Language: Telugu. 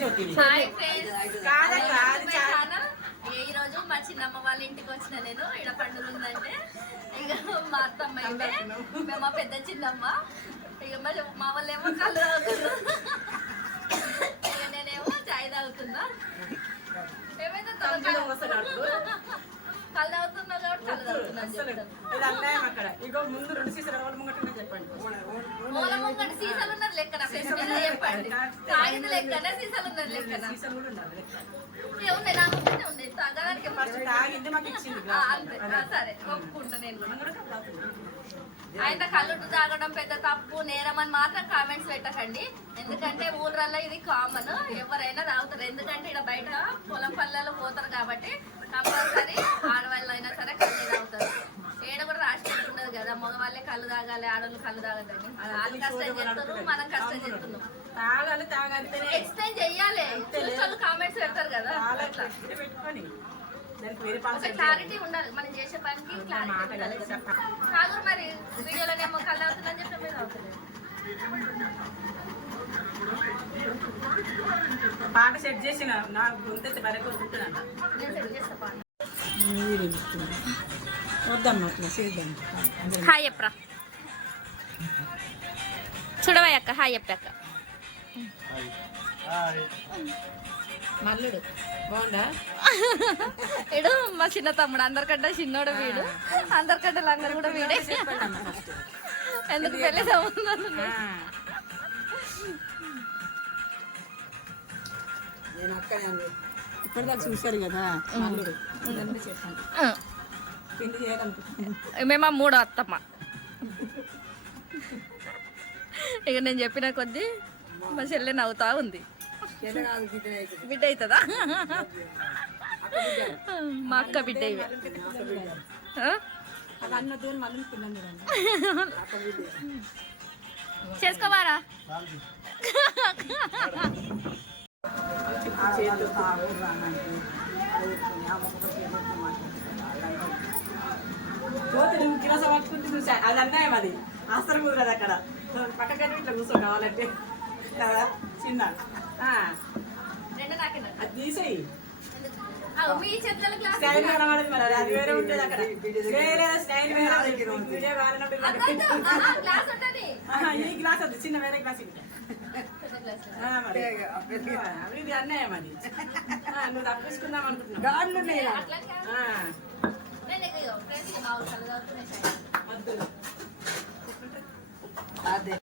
జ్యోతి హాయ్ ఫ్రెండ్స్ ఛానల్ ఈ రోజు మా చిన్నమ్మ వాళ్ళ ఇంటికి వచ్చిన నేను. ఇక్కడ పండుగ ఉందంటే ఇక మా అత్తమ్మ అయితే మేము మా పెద్ద చిన్నమ్మ. ఇక మరి మా వాళ్ళు ఏమో కళ్ళు తాగుతున్నారు. ఇక నేనేమో చాయ్ తాగుతున్నా. ఏమైతే. కళ్ళు తాగుతున్నా కాబట్టి కళ్ళు తాగుతున్నా అని అసలు చెప్తాను. అక్కడ. ఇగో ముందు రెండు సీసాలు ముంగట చెప్పండి. మూల ముంగట సీసాలు ఉన్నది లెక్కన ఫ్రెండ్స్ చెప్పండి తాగింది లెక్కన? సీసాలు ఉన్నది లెక్కన? సీసాలు కూడా ఉండాలి లెక్క. ఇక ఉన్నాయి నా ముందే ఉంది తాగడానికి ఫస్ట్ తాగింది మాకు ఇచ్చింది ఆ, అంతే. ఆ, సరే ఒప్పుకుంటా నేను కూడా. అయితే కళ్ళు తాగడం పెద్ద తప్పు నేరం అని మాత్రం కామెంట్స్ పెట్టకండి. ఎందుకంటే ఊర్లలో ఇది కామన్ ఎవరైనా తాగుతారు. ఎందుకంటే ఇక్కడ బయట పొలం పల్లెలు పోతారు కాబట్టి కంపల్సరీ ఆడవాళ్ళు అయినా సరే కళ్ళు తాగుతారు ఏడ కూడా రాసి పెట్టుకుంటది కదా మగవాళ్ళే కళ్ళు తాగాలి ఆడవాళ్ళు కళ్ళు తాగద్దని. వాళ్ళు కష్టం చేస్తున్నారు మనం కష్టం చేస్తున్నాం. తాగాలి తాగాలితేనే ఎక్స్ప్లెయిన్ చెయ్యాలి. చూసిన కామెంట్స్ పెడతారు కదా. అట్లా. పెట్టుకొని క్లారిటీ ఉండాలి. మనం చేసే పనికి క్లారిటీ ఉండాలి. కదా. మరి వీడియోలోనేమో కళ్ళు అవుతుందని చెప్పి అవుతుంది. పాట సెట్ చేసిన నా గొంతు బరకు వదులుతున్నాను నేను సెట్ చేస్తా పాట. వద్దమ్మా అట్లా చేద్దాం హాయ్ అప్రా. చూడవా అక్క హాయ్ అప్ప అక్క. మల్లుడు బాగుందా? ఇడు మా చిన్న తమ్ముడు అందరికంటే చిన్నోడు వీడు. అందరికంటే లంగరు కూడా వీడే. ఎందుకు పెళ్ళి సంబంధం ఇప్పటిదాకా చూశారు కదా మేము మూడో అత్తమ్మ. ఇక నేను చెప్పిన కొద్దీ మా చెల్లె నవ్వుతా ఉంది. బిడ్డ అవుతుందా. మా అక్క బిడ్డ ఇవే. చేసుకోవారా పోతే కిరాస పట్టుకుంటే చూసా. అది అన్నాయం అది అస్సలు కుదరదు అక్కడ. పక్కకని ఇట్లా కూర్చో కావాలంటే. కదా? చిన్న. అది తీసేయి. ఆ, మీ చేతుల గ్లాస్ స్టైల్ కనబడదు మరి అది, వేరే ఉంటుంది అక్కడ. వేరే స్టైల్ వేరే ఈ గ్లాస్ అది చిన్న వేరే గ్లాస్ ఇది అన్యాయం అది ఆ, నువ్వు తప్పించుకుందాం అనుకుంటున్నావు. అట్లా కాదు. Adeus.